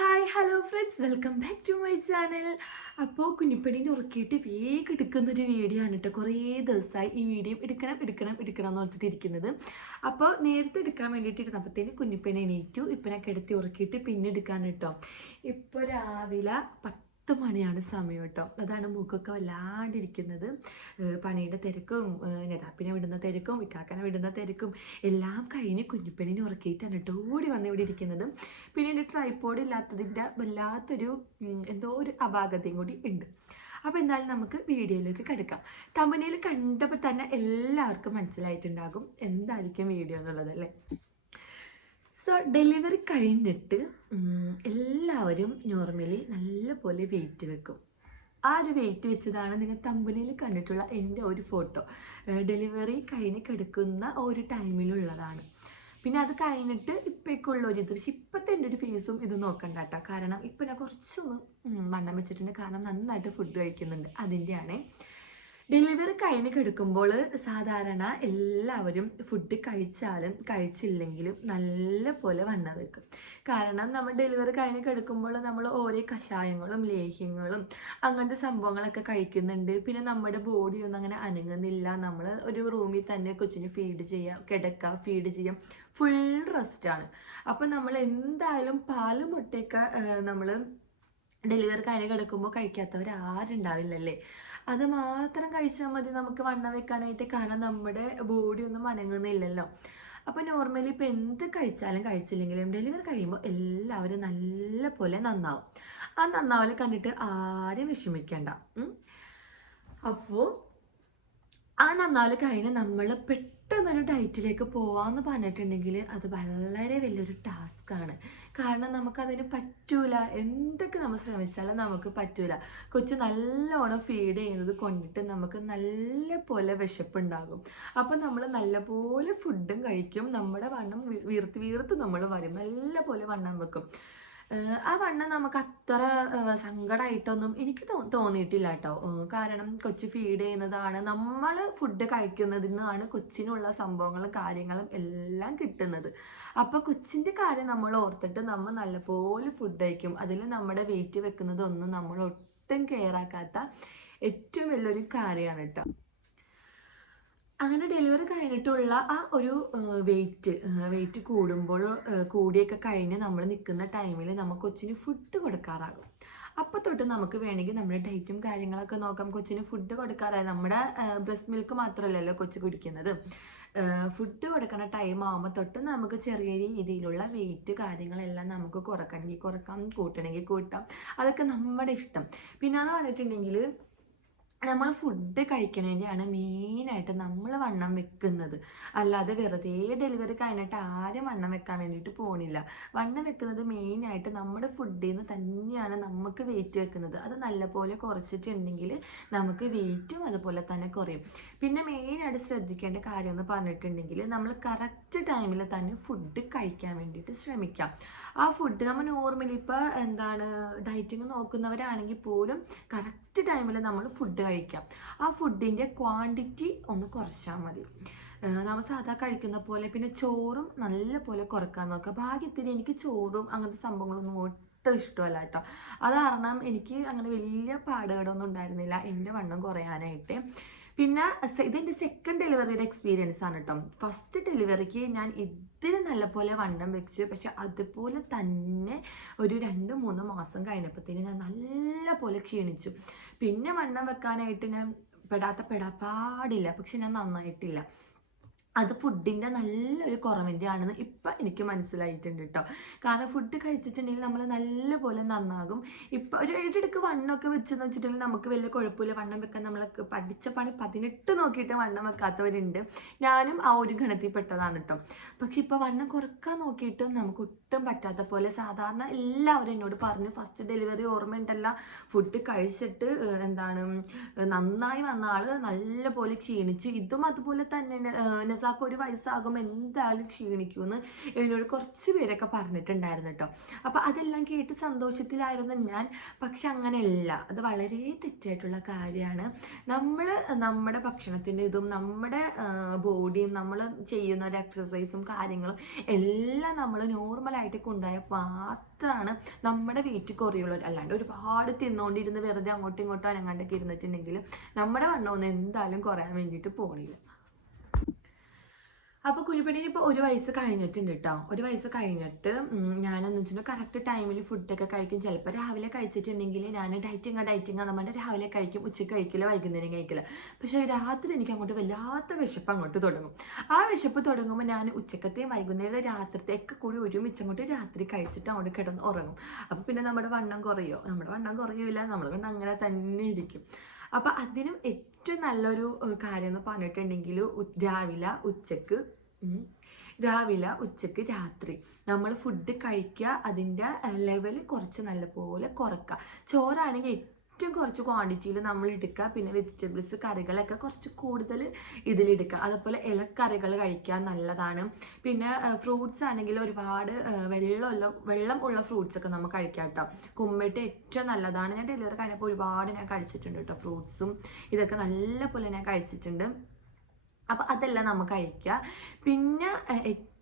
Hi hello friends welcome back to my channel അപ്പോൾ കുഞ്ഞിപ്പണീനെ ഉറക്കിയിട്ട് വേഗം എടുക്കുന്നൊരു വീഡിയോ ആണ് കേട്ടോ കുറേ ദിവസമായി ഈ വീഡിയോ എടുക്കണം എടുക്കണം എടുക്കണം എന്ന് വെച്ചിട്ട് ഇരിക്കുന്നത്. അപ്പോൾ നേരത്തെ എടുക്കാൻ വേണ്ടിയിട്ട് ഇരുന്നപ്പോഴത്തേന് കുഞ്ഞിപ്പണി എണീറ്റു. ഇപ്പം കിടത്തി ഉറക്കിയിട്ട് പിന്നെ എടുക്കാൻ കേട്ടോ ഇപ്പോൾ രാവിലെ പത്ത് മണിയാണ് സമയം കേട്ടോ. അതാണ് മൂക്കൊക്കെ വല്ലാണ്ടിരിക്കുന്നത്. പണിയുടെ തിരക്കും നെതാപ്പിനെ വിടുന്ന തിരക്കും ഇക്കാക്കനെ വിടുന്ന തിരക്കും എല്ലാം കഴിഞ്ഞ് കുഞ്ഞിപ്പെണ്ണിനെ ഉറക്കിയിട്ടാണ് കേട്ടോ ഓടി വന്ന് ഇവിടെ ഇരിക്കുന്നത്. പിന്നെ എന്റെ ട്രൈപ്പോഡ് ഇല്ലാത്തതിന്റെ വല്ലാത്തൊരു എന്തോ ഒരു അപാകതയും കൂടി ഉണ്ട്. അപ്പോൾ എന്തായാലും നമുക്ക് വീഡിയോയിലേക്ക് കിടക്കാം. തമനയിൽ കണ്ടപ്പോൾ തന്നെ എല്ലാവർക്കും മനസ്സിലായിട്ടുണ്ടാകും എന്തായിരിക്കും വീഡിയോ എന്നുള്ളത് അല്ലേ? സോ ഡെലിവറി കഴിഞ്ഞിട്ട് എല്ലാവരും നോർമലി നല്ല നല്ലപോലെ വെയിറ്റ് വെക്കും. ആ ഒരു വെയിറ്റ് വെച്ചതാണ് നിങ്ങൾ തമ്പനിയിൽ കണ്ടിട്ടുള്ള എന്റെ ഒരു ഫോട്ടോ ഡെലിവറി കഴിഞ്ഞ് കിടക്കുന്ന ഒരു ടൈമിലുള്ളതാണ് പിന്നെ അത് കഴിഞ്ഞിട്ട് ഇപ്പോഴേക്കുള്ള ഒരു ഇത്. പക്ഷെ ഇപ്പോഴത്തെ എന്റെ ഒരു ഫേസും ഇത് നോക്കണ്ട കേട്ടോ കാരണം ഇപ്പം ഞാൻ കുറച്ചൊന്ന് മണ്ണം വെച്ചിട്ടുണ്ട്. കാരണം നന്നായിട്ട് ഫുഡ് കഴിക്കുന്നുണ്ട്. അതിന്റെയാണ്. ഡെലിവറി കഴിഞ്ഞ് കിടക്കുമ്പോൾ സാധാരണ എല്ലാവരും ഫുഡ് കഴിച്ചാലും കഴിച്ചില്ലെങ്കിലും നല്ല പോലെ വണ്ണം വെക്കും. കാരണം നമ്മൾ ഡെലിവറി കഴിഞ്ഞ് കിടക്കുമ്പോൾ നമ്മൾ ഓരോ കഷായങ്ങളും ലേഹ്യങ്ങളും അങ്ങനത്തെ സംഭവങ്ങളൊക്കെ കഴിക്കുന്നുണ്ട്. പിന്നെ നമ്മുടെ ബോഡി ഒന്നും അങ്ങനെ അനങ്ങുന്നില്ല. നമ്മൾ ഒരു റൂമിൽ തന്നെ കൊച്ചിന് ഫീഡ് ചെയ്യാം കിടക്കുക ഫീഡ് ചെയ്യാം. ഫുൾ റെസ്റ്റാണ് അപ്പം നമ്മൾ എന്തായാലും പാൽ മുട്ടയൊക്കെ നമ്മൾ ഡെലിവറി കഴിഞ്ഞ് കിടക്കുമ്പോൾ കഴിക്കാത്തവർ ആരുണ്ടാവില്ലല്ലേ അത് മാത്രം കഴിച്ചാൽ മതി നമുക്ക് വണ്ണ വെക്കാനായിട്ട്. കാരണം നമ്മുടെ ബോഡി ഒന്നും അനങ്ങുന്നില്ലല്ലോ. അപ്പോൾ നോർമലി ഇപ്പോൾ എന്ത് കഴിച്ചാലും കഴിച്ചില്ലെങ്കിലും ഡെലിവറി കഴിയുമ്പോൾ എല്ലാവരും നല്ല പോലെ നന്നാവും. ആ നന്നാവൽ കണ്ടിട്ട് ആരും വിഷമിക്കണ്ട. അപ്പോൾ നന്നാൽ കഴിഞ്ഞ് നമ്മൾ പെട്ടെന്നൊരു ഡയറ്റിലേക്ക് പോവാന്ന് പറഞ്ഞിട്ടുണ്ടെങ്കിൽ അത് വളരെ വലിയൊരു ടാസ്ക്കാണ് കാരണം നമുക്കതിന് പറ്റൂല. എന്തൊക്കെ നമ്മൾ ശ്രമിച്ചാലും നമുക്ക് പറ്റൂല. കൊച്ചു നല്ലോണം ഫീഡ് ചെയ്യുന്നത് കൊണ്ടിട്ട് നമുക്ക് നല്ല പോലെ വിശപ്പുണ്ടാകും. അപ്പം നമ്മൾ നല്ലപോലെ ഫുഡും കഴിക്കും. നമ്മുടെ വണ്ണം വീർത്ത് വീർത്ത് നമ്മൾ വരും. നല്ല പോലെ വണ്ണം വെക്കും. ആ വണ്ണം നമുക്ക് അത്ര സങ്കടമായിട്ടൊന്നും എനിക്ക് തോന്നിയിട്ടില്ല കേട്ടോ കാരണം കൊച്ചു ഫീഡ് ചെയ്യുന്നതാണ്. നമ്മൾ ഫുഡ് കഴിക്കുന്നതിൽ നിന്നാണ് കൊച്ചിനുള്ള സംഭവങ്ങളും കാര്യങ്ങളും എല്ലാം കിട്ടുന്നത്. അപ്പൊ കൊച്ചിന്റെ കാര്യം നമ്മൾ ഓർത്തിട്ട് നമ്മൾ നല്ലപോലെ ഫുഡ് കഴിക്കും. അതിൽ നമ്മുടെ വെയിറ്റ് വെക്കുന്നതൊന്നും നമ്മൾ ഒട്ടും കെയർ ആക്കാത്ത ഏറ്റവും വലിയൊരു കാര്യമാണ് കേട്ടോ അങ്ങനെ ഡെലിവറി കഴിഞ്ഞിട്ടുള്ള ആ ഒരു വെയിറ്റ് വെയിറ്റ് കൂടുമ്പോൾ കൂടിയൊക്കെ കഴിഞ്ഞ് നമ്മൾ നിൽക്കുന്ന ടൈമിൽ നമുക്ക് കൊച്ചിന് ഫുഡ് കൊടുക്കാറാകും. അപ്പോൾ തൊട്ട് നമുക്ക് വേണമെങ്കിൽ നമ്മുടെ ഡയറ്റും കാര്യങ്ങളൊക്കെ നോക്കാം. കൊച്ചിന് ഫുഡ് കൊടുക്കാറായി. നമ്മുടെ ബ്രസ്റ്റ് മിൽക്ക് മാത്രമല്ലല്ലോ കൊച്ചു കുടിക്കുന്നത്. ഫുഡ് കൊടുക്കുന്ന ടൈം ആകുമ്പോൾ തൊട്ട് നമുക്ക് ചെറിയ രീതിയിലുള്ള വെയിറ്റ് കാര്യങ്ങളെല്ലാം നമുക്ക് കുറക്കണമെങ്കിൽ കുറക്കാം കൂട്ടണമെങ്കിൽ കൂട്ടാം. അതൊക്കെ നമ്മുടെ ഇഷ്ടം. പിന്നെ എന്ന് പറഞ്ഞിട്ടുണ്ടെങ്കിൽ നമ്മൾ ഫുഡ് കഴിക്കണതിന്റെയാണ് മെയിനായിട്ട് നമ്മൾ വണ്ണം വെക്കുന്നത്. അല്ലാതെ വെറുതെ ഡെലിവറി കഴിഞ്ഞിട്ട് ആരും വണ്ണം വെക്കാൻ വേണ്ടിയിട്ട് പോണില്ല. വണ്ണം വെക്കുന്നത് മെയിനായിട്ട് നമ്മുടെ ഫുഡിൽ നിന്ന് തന്നെയാണ് നമുക്ക് വെയിറ്റ് വെക്കുന്നത്. അത് നല്ലപോലെ കുറച്ചിട്ടുണ്ടെങ്കിൽ നമുക്ക് വെയിറ്റും അതുപോലെ തന്നെ കുറയും. പിന്നെ മെയിനായിട്ട് ശ്രദ്ധിക്കേണ്ട കാര്യം എന്ന് പറഞ്ഞിട്ടുണ്ടെങ്കിൽ നമ്മൾ കറക്റ്റ് ടൈമിൽ തന്നെ ഫുഡ് കഴിക്കാൻ വേണ്ടിയിട്ട് ശ്രമിക്കാം. ആ ഫുഡ് നമ്മൾ നോർമലി ഇപ്പോൾ എന്താണ് ഡയറ്റിങ് നോക്കുന്നവരാണെങ്കിൽ പോലും കറക്റ്റ് ടൈമിൽ നമ്മൾ ഫുഡ് കഴിക്കാം. ആ ഫുഡിന്റെ ക്വാണ്ടിറ്റി ഒന്ന് കുറച്ചാൽ മതി. നമ്മൾ സാധാ കഴിക്കുന്ന പോലെ പിന്നെ ചോറും നല്ല പോലെ കുറയ്ക്കാൻ നോക്കുക. ഭാഗ്യത്തിന് എനിക്ക് ചോറും അങ്ങനത്തെ സംഭവങ്ങളൊന്നും ഒട്ടും ഇഷ്ടമല്ല കേട്ടോ. അത് കാരണം എനിക്ക് അങ്ങനെ വലിയ പാടുകളൊന്നും ഉണ്ടായിരുന്നില്ല. എന്റെ വണ്ണം കുറയാനായിട്ട്. പിന്നെ ഇതെന്റെ സെക്കൻഡ് ഡെലിവറിയുടെ എക്സ്പീരിയൻസ് ആണ് കേട്ടോ. ഫസ്റ്റ് ഡെലിവറിക്ക് ഞാൻ ഇതിന് നല്ലപോലെ വണ്ണം വെച്ച് പക്ഷെ അതുപോലെ തന്നെ ഒരു രണ്ട് മൂന്ന് മാസം കഴിഞ്ഞപ്പോഴത്തേന് ഞാൻ നല്ല പോലെ ക്ഷീണിച്ചു. പിന്നെ വണ്ണം വെക്കാനായിട്ട് ഞാൻ പെടാത്ത പെടാപ്പാടില്ല. പക്ഷെ ഞാൻ നന്നായിട്ടില്ല. അത് ഫുഡിന്റെ നല്ലൊരു കുറവിന്റെ ആണെന്ന് ഇപ്പം എനിക്ക് മനസ്സിലായിട്ടുണ്ട് കേട്ടോ കാരണം ഫുഡ് കഴിച്ചിട്ടുണ്ടെങ്കിൽ നമ്മൾ നല്ലപോലെ നന്നാകും. ഇപ്പം ഒരു ഇടയ്ക്ക് വണ്ണമൊക്കെ വെച്ചെന്ന് വെച്ചിട്ടുണ്ടെങ്കിൽ നമുക്ക് വലിയ കുഴപ്പമില്ല. വണ്ണം വെക്കാൻ നമ്മൾ പഠിച്ച പണി പതിനെട്ട് നോക്കിയിട്ട് വണ്ണം വെക്കാത്തവരുണ്ട്. ഞാനും ആ ഒരു ഗണത്തിൽപ്പെട്ടതാണ് കേട്ടോ പക്ഷെ ഇപ്പോൾ വണ്ണം കുറയ്ക്കാൻ നോക്കിയിട്ടും നമുക്ക് ഒട്ടും പറ്റാത്ത പോലെ സാധാരണ എല്ലാവരും എന്നോട് പറഞ്ഞു ഫസ്റ്റ് ഡെലിവറി ഓർമ്മയുണ്ടല്ല ഫുഡ് കഴിച്ചിട്ട് എന്താണ് നന്നായി വന്ന ആൾ നല്ല പോലെ ക്ഷീണിച്ചു. ഇതും അതുപോലെ തന്നെ നസാക്ക് ഒരു വയസ്സാകുമ്പോൾ എന്തായാലും ക്ഷീണിക്കുമെന്ന് എന്നോട് കുറച്ച് പേരൊക്കെ പറഞ്ഞിട്ടുണ്ടായിരുന്നു കേട്ടോ അപ്പോൾ അതെല്ലാം കേട്ട് സന്തോഷത്തിലായിരുന്നു ഞാൻ. പക്ഷെ അങ്ങനെയല്ല. അത് വളരെ തെറ്റായിട്ടുള്ള കാര്യമാണ്. നമ്മൾ നമ്മുടെ ഭക്ഷണത്തിന്റെ ഇതും നമ്മുടെ ബോഡിയും നമ്മൾ ചെയ്യുന്ന ഒരു എക്സസൈസും കാര്യങ്ങളും എല്ലാം നമ്മൾ നോർമൽ ആയിട്ട് ഉണ്ടായ മാത്രമാണ് നമ്മുടെ വെയിറ്റ് കുറയുള്ളൂ അല്ലാണ്ട് ഒരുപാട് തിന്നുകൊണ്ടിരുന്ന് വെറുതെ അങ്ങോട്ടും ഇങ്ങോട്ടും അനങ്ങാണ്ടൊക്കെ ഇരുന്നിട്ടുണ്ടെങ്കിൽ നമ്മുടെ വണ്ണമൊന്നും എന്തായാലും കുറയാൻ വേണ്ടിയിട്ട് പോണില്ല. അപ്പോൾ കുഞ്ഞുപെണ്ണിന് ഇപ്പോൾ ഒരു വയസ്സ് കഴിഞ്ഞിട്ടുണ്ട് കേട്ടോ ഒരു വയസ്സ് കഴിഞ്ഞിട്ട് ഞാനെന്ന് വെച്ചിട്ടുണ്ടെങ്കിൽ കറക്റ്റ് ടൈമിൽ ഫുഡൊക്കെ കഴിക്കും. ചിലപ്പോൾ രാവിലെ കഴിച്ചിട്ടുണ്ടെങ്കിൽ ഞാൻ ഡയറ്റിങ് ഡയറ്റിങ് എന്ന് പറഞ്ഞാൽ രാവിലെ കഴിക്കും ഉച്ചയ്ക്ക് കഴിക്കില്ല വൈകുന്നേരം കഴിക്കില്ല. പക്ഷേ രാത്രി എനിക്ക് അങ്ങോട്ട് വല്ലാത്ത വിശപ്പ് അങ്ങോട്ട് തുടങ്ങും. ആ വിശപ്പ് തുടങ്ങുമ്പോൾ ഞാൻ ഉച്ചക്കത്തെയും വൈകുന്നേരം രാത്രിത്തെ ഒക്കെ കൂടി ഒരുമിച്ച് അങ്ങോട്ട് രാത്രി കഴിച്ചിട്ട് അങ്ങോട്ട് കിടന്ന് ഉറങ്ങും. അപ്പോൾ പിന്നെ നമ്മുടെ വണ്ണം കുറയോ? നമ്മുടെ വണ്ണം കുറയില്ല നമ്മുടെ വണ്ണം അങ്ങനെ തന്നെ ഇരിക്കും. അപ്പോൾ അതിനും ഏറ്റവും നല്ലൊരു കാര്യം എന്ന് പറഞ്ഞിട്ടുണ്ടെങ്കിൽ രാവിലെ ഉച്ചയ്ക്ക് രാവിലെ ഉച്ചയ്ക്ക് രാത്രി നമ്മൾ ഫുഡ് കഴിക്കുക അതിന്റെ ലെവൽ കുറച്ച് നല്ലപോലെ കുറക്കുക ചോറാണെങ്കിൽ ഏറ്റവും കുറച്ച് ക്വാണ്ടിറ്റിയിൽ നമ്മൾ എടുക്കുക പിന്നെ വെജിറ്റബിൾസ് കറികളൊക്കെ കുറച്ച് കൂടുതൽ ഇതിലെടുക്കുക അതുപോലെ ഇലക്കറികൾ കഴിക്കാൻ നല്ലതാണ്. പിന്നെ ഫ്രൂട്ട്സ് ആണെങ്കിൽ ഒരുപാട് വെള്ളമുള്ള വെള്ളം ഉള്ള ഫ്രൂട്ട്സ് ഒക്കെ നമുക്ക് കഴിക്കാം കേട്ടോ കുമ്മിട്ട് ഏറ്റവും നല്ലതാണ്. ഞാൻ ഡെലിവറി കഴിഞ്ഞപ്പോൾ ഒരുപാട് ഞാൻ കഴിച്ചിട്ടുണ്ട് കേട്ടോ ഫ്രൂട്ട്സും ഇതൊക്കെ നല്ല പോലെ ഞാൻ കഴിച്ചിട്ടുണ്ട്. അപ്പോൾ അതെല്ലാം നമുക്ക് കഴിക്കുക പിന്നെ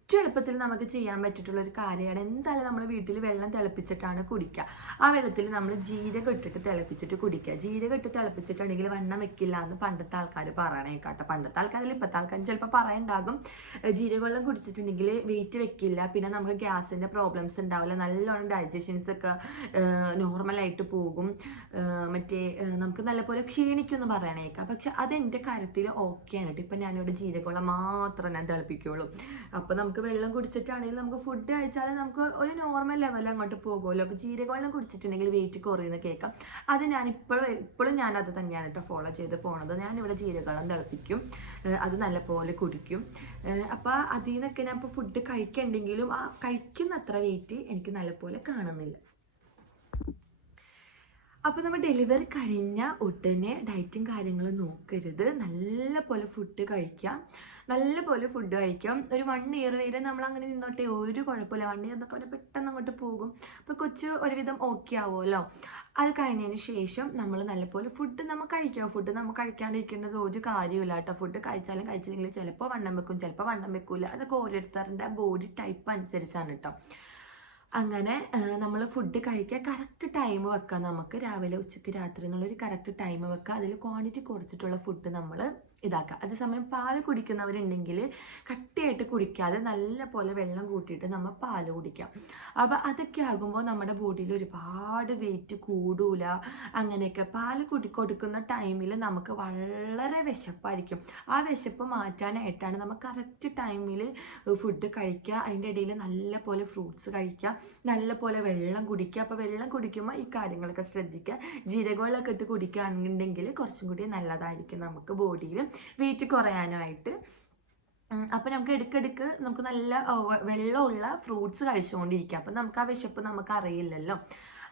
ഏറ്റവും എളുപ്പത്തിൽ നമുക്ക് ചെയ്യാൻ പറ്റിയിട്ടുള്ള ഒരു കാര്യമാണ്. എന്തായാലും നമ്മൾ വീട്ടിൽ വെള്ളം തിളപ്പിച്ചിട്ടാണ് കുടിക്കുക. ആ വെള്ളത്തിൽ നമ്മൾ ജീരകം ഇട്ടിട്ട് തിളപ്പിച്ചിട്ട് കുടിക്കുക. ജീരകം ഇട്ട് തിളപ്പിച്ചിട്ടുണ്ടെങ്കിൽ വണ്ണം വെക്കില്ല എന്ന് പണ്ടത്തെ ആൾക്കാർ പറയണേക്കാട്ടോ. പണ്ടത്തെ ആൾക്കാരിൽ ഇപ്പോഴത്തെ ആൾക്കാർ ചിലപ്പോൾ പറയണ്ടാകും. ജീരകവെള്ളം കുടിച്ചിട്ടുണ്ടെങ്കിൽ വെയിറ്റ് വെക്കില്ല. പിന്നെ നമുക്ക് ഗ്യാസിന്റെ പ്രോബ്ലംസ് ഉണ്ടാവില്ല. നല്ലോണം ഡൈജഷൻസ് ഒക്കെ നോർമലായിട്ട് പോകും. മറ്റേ നമുക്ക് നല്ലപോലെ ക്ഷീണിക്കുമെന്ന് പറയണേക്കാം. പക്ഷെ അതെന്റെ കാര്യത്തിൽ ഓക്കെയാണ് കേട്ടോ ഇപ്പം ഞാനിവിടെ ജീരകവെള്ളം മാത്രം ഞാൻ തിളപ്പിക്കുള്ളൂ. അപ്പോൾ നമുക്ക് വെള്ളം കുടിച്ചിട്ടാണെങ്കിൽ നമുക്ക് ഫുഡ് കഴിച്ചാൽ നമുക്ക് ഒരു നോർമൽ ലെവലിൽ അങ്ങോട്ട് പോകുമല്ലോ അപ്പോൾ ജീരകവെള്ളം കുടിച്ചിട്ടുണ്ടെങ്കിൽ വെയിറ്റ് കുറയുന്ന കേൾക്കാം. അത് ഞാൻ ഇപ്പോഴും ഇപ്പോഴും ഞാൻ അത് തന്നെയാണ് കേട്ടോ ഫോളോ ചെയ്ത് പോണത്. ഞാനിവിടെ ജീരകവെള്ളം തിളപ്പിക്കും. അത് നല്ലപോലെ കുടിക്കും. അപ്പോൾ അതിൽ നിന്നൊക്കെ ഞാൻ ഇപ്പോൾ ഫുഡ് കഴിക്കണ്ടെങ്കിലും ആ കഴിക്കുന്ന അത്ര വെയിറ്റ് എനിക്ക് നല്ലപോലെ കാണുന്നില്ല. അപ്പോൾ നമ്മൾ ഡെലിവറി കഴിഞ്ഞ ഉടനെ ഡയറ്റും കാര്യങ്ങളും നോക്കരുത്. നല്ല പോലെ ഫുഡ് കഴിക്കാം. നല്ല പോലെ ഫുഡ് കഴിക്കാം. ഒരു വൺ ഇയർ വരെ നമ്മൾ അങ്ങനെ നിന്നോട്ടെ ഒരു കുഴപ്പമില്ല. വൺ ഇയർ എന്നൊക്കെ പറഞ്ഞാൽ പെട്ടെന്ന് അങ്ങോട്ട് പോകും. അപ്പോൾ കൊച്ച് ഒരുവിധം ഓക്കെ ആവുമല്ലോ. അത് കഴിഞ്ഞതിന് ശേഷം നമ്മൾ നല്ലപോലെ ഫുഡ് നമ്മൾ കഴിക്കാം. ഫുഡ് നമ്മൾ കഴിക്കാണ്ടിരിക്കുന്നത് ഒരു കാര്യമില്ല കേട്ടോ. ഫുഡ് കഴിച്ചാലും കഴിച്ചില്ലെങ്കിലും ചിലപ്പോൾ വണ്ണം വെക്കും. ചിലപ്പോൾ വണ്ണം വെക്കില്ല അതൊക്കെ ഓരോരുത്തരുടെ ബോഡി ടൈപ്പ് അനുസരിച്ചാണ് കേട്ടോ. അങ്ങനെ നമ്മൾ ഫുഡ് കഴിക്കാൻ കറക്റ്റ് ടൈം വെക്കാം. നമുക്ക് രാവിലെ ഉച്ചയ്ക്ക് രാത്രി എന്നുള്ളൊരു കറക്റ്റ് ടൈം വെക്കുക അതിൽ ക്വാണ്ടിറ്റി കുറച്ചിട്ടുള്ള ഫുഡ് നമ്മൾ ഇതാക്കുക അതേസമയം പാൽ കുടിക്കുന്നവരുണ്ടെങ്കിൽ കട്ടിയായിട്ട് കുടിക്കാതെ നല്ല പോലെ വെള്ളം കൂട്ടിയിട്ട് നമ്മൾ പാൽ കുടിക്കാം. അപ്പോൾ അതൊക്കെ ആകുമ്പോൾ നമ്മുടെ ബോഡിയിൽ ഒരുപാട് വെയിറ്റ് കൂടൂല. അങ്ങനെയൊക്കെ പാൽ കുടി കൊടുക്കുന്ന ടൈമിൽ നമുക്ക് വളരെ വിശപ്പായിരിക്കും. ആ വിശപ്പ് മാറ്റാനായിട്ടാണ് നമ്മൾ കറക്റ്റ് ടൈമിൽ ഫുഡ് കഴിക്കുക അതിന്റെ ഇടയിൽ നല്ല പോലെ ഫ്രൂട്ട്സ് കഴിക്കുക നല്ല പോലെ വെള്ളം കുടിക്കുക അപ്പോൾ വെള്ളം കുടിക്കുമ്പോൾ ഈ കാര്യങ്ങളൊക്കെ ശ്രദ്ധിക്കുക ജീരകവെള്ളമൊക്കെ ഇട്ട് കുടിക്കുകയാണെന്നുണ്ടെങ്കിൽ കുറച്ചും കൂടി നല്ലതായിരിക്കും നമുക്ക് ബോഡിയിൽ വെയിറ്റ് കുറയാനായിട്ട്. അപ്പം നമുക്ക് ഇടയ്ക്കിടയ്ക്ക് നമുക്ക് നല്ല വെള്ളമുള്ള ഫ്രൂട്ട്സ് കഴിച്ചുകൊണ്ടിരിക്കാം. അപ്പം നമുക്ക് ആ വിശപ്പ് നമുക്ക് അറിയില്ലല്ലോ.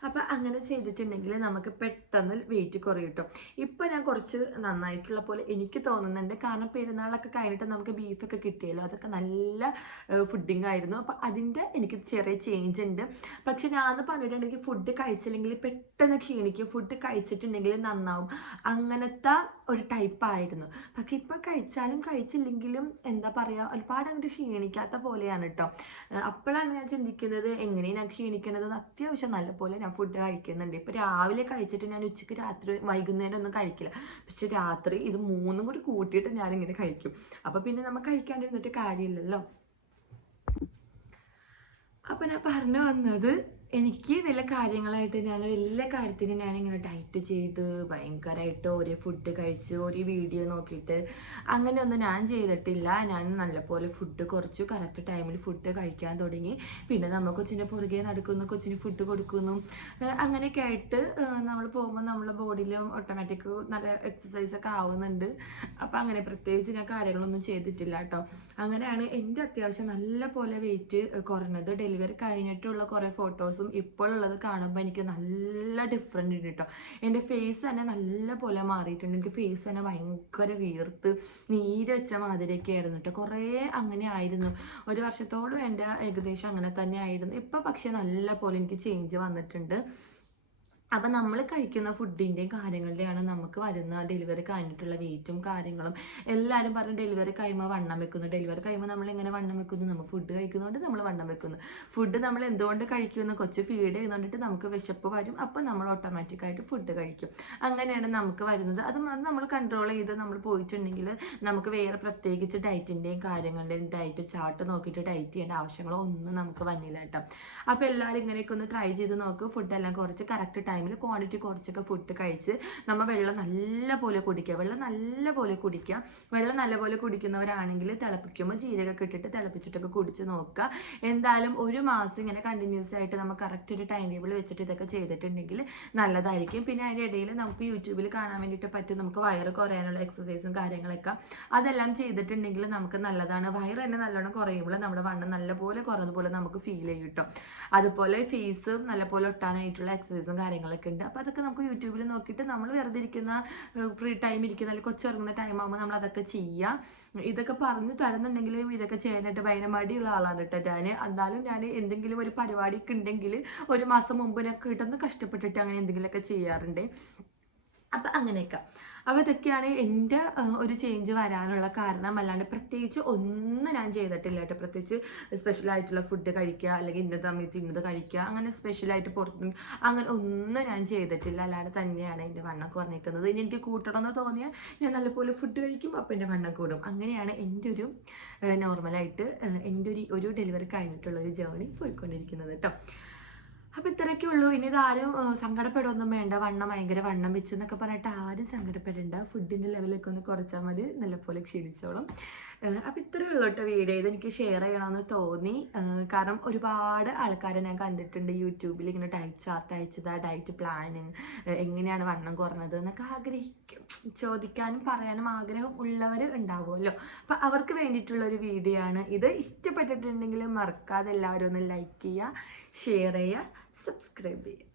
അപ്പം അങ്ങനെ ചെയ്തിട്ടുണ്ടെങ്കിൽ നമുക്ക് പെട്ടെന്ന് വെയിറ്റ് കുറയും ഇപ്പം ഞാൻ കുറച്ച് നന്നായിട്ടുള്ള പോലെ എനിക്ക് തോന്നുന്നുണ്ട്. കാരണം പെരുന്നാളൊക്കെ കഴിഞ്ഞിട്ട് നമുക്ക് ബീഫൊക്കെ കിട്ടിയല്ലോ. അതൊക്കെ നല്ല ഫുഡിങ് ആയിരുന്നു. അപ്പം അതിന്റെ എനിക്ക് ചെറിയ ചേഞ്ച് ഉണ്ട്. പക്ഷെ ഞാൻ പറഞ്ഞിട്ടുണ്ടെങ്കിൽ ഫുഡ് കഴിച്ചില്ലെങ്കിൽ പെട്ടെന്ന് ക്ഷീണിക്കും. ഫുഡ് കഴിച്ചിട്ടുണ്ടെങ്കിൽ നന്നാവും. അങ്ങനത്തെ ഒരു ടൈപ്പ് ആയിരുന്നു. പക്ഷെ ഇപ്പം കഴിച്ചാലും കഴിച്ചില്ലെങ്കിലും എന്താ പറയുക ഒരുപാട് അങ്ങോട്ട് ക്ഷീണിക്കാത്ത പോലെയാണ് കേട്ടോ അപ്പോഴാണ് ഞാൻ ചിന്തിക്കുന്നത് എങ്ങനെയാണ് ഞാൻ ക്ഷീണിക്കുന്നത് അത്യാവശ്യം നല്ല പോലെ ഞാൻ ഫുഡ് കഴിക്കുന്നുണ്ട്. ഇപ്പം രാവിലെ കഴിച്ചിട്ട് ഞാൻ ഉച്ചയ്ക്ക് രാത്രി വൈകുന്നേരം ഒന്നും കഴിക്കില്ല. പക്ഷെ രാത്രി ഇത് മൂന്നും കൂടി കൂട്ടിയിട്ട് ഞാനിങ്ങനെ കഴിക്കും. അപ്പം പിന്നെ നമ്മൾ കഴിക്കാണ്ടിരുന്നിട്ട് കാര്യമില്ലല്ലോ. അപ്പം ഞാൻ പറഞ്ഞു വന്നത് എനിക്ക് വല്ല കാര്യങ്ങളായിട്ട് ഞാൻ എല്ലാ കാര്യത്തിനും ഇങ്ങനെ ഡയറ്റ് ചെയ്ത് ഭയങ്കരമായിട്ട് ഒരേ ഫുഡ് കഴിച്ച് ഒരേ വീഡിയോ നോക്കിയിട്ട് അങ്ങനെയൊന്നും ഞാൻ ചെയ്തിട്ടില്ല. ഞാൻ നല്ലപോലെ ഫുഡ് കുറച്ചു. കറക്റ്റ് ടൈമിൽ ഫുഡ് കഴിക്കാൻ തുടങ്ങി. പിന്നെ നമ്മൾ കൊച്ചിന്റെ പുറകെ നടക്കുന്നു കൊച്ചിന് ഫുഡ് കൊടുക്കുന്നു. അങ്ങനെയൊക്കെ ആയിട്ട് നമ്മൾ പോകുമ്പോൾ നമ്മളെ ബോഡിയിൽ ഓട്ടോമാറ്റിക് നല്ല എക്സസൈസൊക്കെ ആവുന്നുണ്ട്. അപ്പം അങ്ങനെ പ്രത്യേകിച്ച് ഞാൻ കാര്യങ്ങളൊന്നും ചെയ്തിട്ടില്ല കേട്ടോ അങ്ങനെയാണ് എന്റെ അത്യാവശ്യം നല്ല പോലെ വെയിറ്റ് കുറഞ്ഞത്. ഡെലിവറി കഴിഞ്ഞിട്ടുള്ള കുറേ ഫോട്ടോസും ഇപ്പോഴുള്ളത് കാണുമ്പോൾ എനിക്ക് നല്ല ഡിഫറെന്റ് ഉണ്ട് കേട്ടോ എന്റെ ഫേസ് തന്നെ നല്ല പോലെ മാറിയിട്ടുണ്ട്. എനിക്ക് ഫേസ് തന്നെ ഭയങ്കര വീർത്ത് നീര് വെച്ച മാതിരിയൊക്കെ ആയിരുന്നു കേട്ടോ കുറേ അങ്ങനെ ആയിരുന്നു. ഒരു വർഷത്തോളം എന്റെ ഏകദേശം അങ്ങനെ തന്നെ ആയിരുന്നു. ഇപ്പം പക്ഷേ നല്ല പോലെ എനിക്ക് ചേഞ്ച് വന്നിട്ടുണ്ട്. അപ്പം നമ്മൾ കഴിക്കുന്ന ഫുഡിന്റെയും കാര്യങ്ങളുടെയാണ് നമുക്ക് വരുന്ന ഡെലിവറി കഴിഞ്ഞിട്ടുള്ള വെയിറ്റും കാര്യങ്ങളും. എല്ലാവരും പറഞ്ഞു ഡെലിവറി കഴിയുമ്പോൾ വണ്ണം വെക്കുന്നു. ഡെലിവറി കഴിയുമ്പോൾ നമ്മൾ എങ്ങനെ വണ്ണം വെക്കുന്നു? നമ്മൾ ഫുഡ് കഴിക്കുന്നതുകൊണ്ട് നമ്മൾ വണ്ണം വെക്കുന്നു. ഫുഡ് നമ്മൾ എന്തുകൊണ്ട് കഴിക്കുന്നു? കൊച്ചു ഫീഡ് ചെയ്യുന്നതുകൊണ്ടിട്ട് നമുക്ക് വിശപ്പ് വരും. അപ്പോൾ നമ്മൾ ഓട്ടോമാറ്റിക്കായിട്ട് ഫുഡ് കഴിക്കും. അങ്ങനെയാണ് നമുക്ക് വരുന്നത്. അത് നമ്മൾ കൺട്രോൾ ചെയ്ത് നമ്മൾ പോയിട്ടുണ്ടെങ്കിൽ നമുക്ക് വേറെ പ്രത്യേകിച്ച് ഡയറ്റിന്റെയും കാര്യങ്ങളുടെയും ഡയറ്റ് ചാർട്ട് നോക്കിയിട്ട് ഡയറ്റ് ചെയ്യേണ്ട ആവശ്യങ്ങളോ ഒന്നും നമുക്ക് വന്നില്ല കേട്ടോ. അപ്പോൾ എല്ലാവരും ഇങ്ങനെയൊക്കെ ഒന്ന് ട്രൈ ചെയ്ത് നോക്ക്. ഫുഡെല്ലാം കുറച്ച് കറക്റ്റ് ടൈമിൽ ക്വാണ്ടിറ്റി കുറച്ചൊക്കെ ഫുഡ് കഴിച്ച് നമ്മൾ വെള്ളം നല്ല പോലെ കുടിക്കുക വെള്ളം നല്ല പോലെ കുടിക്കുക വെള്ളം നല്ല പോലെ കുടിക്കുന്നവരാണെങ്കിൽ തിളപ്പിക്കുമ്പോൾ ജീരകമൊക്കെ ഇട്ടിട്ട് തിളപ്പിച്ചിട്ടൊക്കെ കുടിച്ച് നോക്കുക എന്തായാലും ഒരു മാസം ഇങ്ങനെ കണ്ടിന്യൂസ് ആയിട്ട് നമ്മൾ കറക്റ്റ് ഒരു ടൈം ടേബിൾ വെച്ചിട്ട് ഇതൊക്കെ ചെയ്തിട്ടുണ്ടെങ്കിൽ നല്ലതായിരിക്കും. പിന്നെ അതിന്റെ ഇടയിൽ നമുക്ക് യൂട്യൂബിൽ കാണാൻ വേണ്ടിയിട്ട് പറ്റും. നമുക്ക് വയറ് കുറയാനുള്ള എക്സസൈസും കാര്യങ്ങളൊക്കെ. അതെല്ലാം ചെയ്തിട്ടുണ്ടെങ്കിൽ നമുക്ക് നല്ലതാണ്. വയറ് തന്നെ നല്ലോണം കുറയുമ്പോൾ നമ്മുടെ വണ്ണം നല്ലപോലെ കുറഞ്ഞതുപോലെ നമുക്ക് ഫീൽ ചെയ്യും കേട്ടോ അതുപോലെ ഫേസ് നല്ലപോലെ ഒട്ടാനായിട്ടുള്ള എക്സസൈസും കാര്യങ്ങളൊക്കെ ഉണ്ട്. അപ്പോൾ അതൊക്കെ നമുക്ക് യൂട്യൂബിൽ നോക്കിയിട്ട് നമ്മൾ വെറുതെ ഇരിക്കുന്ന ഫ്രീ ടൈം ഇരിക്കുന്ന അല്ലെങ്കിൽ കൊച്ചിറങ്ങുന്ന ടൈം ആകുമ്പോൾ നമ്മൾ അതൊക്കെ ചെയ്യാം. ഇതൊക്കെ പറഞ്ഞു തരുന്നുണ്ടെങ്കിലും ഇതൊക്കെ ചെയ്യാനായിട്ട് ഭയങ്കര മടിയുള്ള ആളാണ് കേട്ടോ ഞാൻ എന്നാലും ഞാൻ എന്തെങ്കിലും ഒരു പരിപാടിയൊക്കെ ഉണ്ടെങ്കിൽ ഒരു മാസം മുമ്പിനൊക്കെ കിട്ടുന്ന കഷ്ടപ്പെട്ടിട്ട് അങ്ങനെ എന്തെങ്കിലുമൊക്കെ ചെയ്യാറുണ്ട്. അപ്പം അങ്ങനെയൊക്കെ. അപ്പോൾ ഇതൊക്കെയാണ് എന്റെ ഒരു ചേഞ്ച് വരാനുള്ള കാരണം. അല്ലാണ്ട് പ്രത്യേകിച്ച് ഒന്നും ഞാൻ ചെയ്തിട്ടില്ല കേട്ടോ. പ്രത്യേകിച്ച് സ്പെഷ്യലായിട്ടുള്ള ഫുഡ് കഴിക്കുക അല്ലെങ്കിൽ ഇന്ന സമയത്ത് ഇന്നത് കഴിക്കുക അങ്ങനെ സ്പെഷ്യലായിട്ട് പുറത്തും അങ്ങനെ ഒന്നും ഞാൻ ചെയ്തിട്ടില്ല. അല്ലാണ്ട് തന്നെയാണ് എന്റെ വണ്ണം കുറഞ്ഞിരിക്കുന്നത് ഇനി എനിക്ക് കൂട്ടണമെന്ന് തോന്നിയാൽ ഞാൻ നല്ലപോലെ ഫുഡ് കഴിക്കും അപ്പോൾ എന്റെ വണ്ണം കൂടും. അങ്ങനെയാണ് എന്റെ ഒരു നോർമലായിട്ട് എന്റെ ഒരു ഒരു ഡെലിവറി കഴിഞ്ഞിട്ടുള്ള ഒരു ജേർണി പോയിക്കൊണ്ടിരിക്കുന്നത് കേട്ടോ. അപ്പോൾ ഇത്രയൊക്കെ ഉള്ളൂ. ഇനി ഇതാരും സങ്കടപ്പെടുകയൊന്നും വേണ്ട. വണ്ണം ഭയങ്കര വണ്ണം വെച്ചു എന്നൊക്കെ പറഞ്ഞിട്ട് ആരും സങ്കടപ്പെടേണ്ട. ഫുഡിന്റെ ലെവലൊക്കെ ഒന്ന് കുറച്ചാൽ മതി. നല്ലപോലെ ക്ഷീണിച്ചോളും. അപ്പൊ ഇത്രയേ ഉള്ളൂ കേട്ടോ വീഡിയോ. ഇതെനിക്ക് ഷെയർ ചെയ്യണമെന്ന് തോന്നി. കാരണം ഒരുപാട് ആൾക്കാരെ ഞാൻ കണ്ടിട്ടുണ്ട് യൂട്യൂബിൽ ഇങ്ങനെ ഡയറ്റ് ചാർട്ട് അയച്ചത് ഡയറ്റ് പ്ലാനിങ് എങ്ങനെയാണ് വണ്ണം കുറഞ്ഞത് എന്നൊക്കെ ആഗ്രഹിക്കും. ചോദിക്കാനും പറയാനും ആഗ്രഹം ഉള്ളവർ ഉണ്ടാവുമല്ലോ. അപ്പം അവർക്ക് വേണ്ടിയിട്ടുള്ള ഒരു വീഡിയോ ആണ് ഇത്. ഇഷ്ടപ്പെട്ടിട്ടുണ്ടെങ്കിൽ മറക്കാതെ എല്ലാവരും ഒന്ന് ലൈക്ക് ചെയ്യുക ഷെയർ ചെയ്യുക. സബ്സ്ക്രൈബ് ചെയ്യുക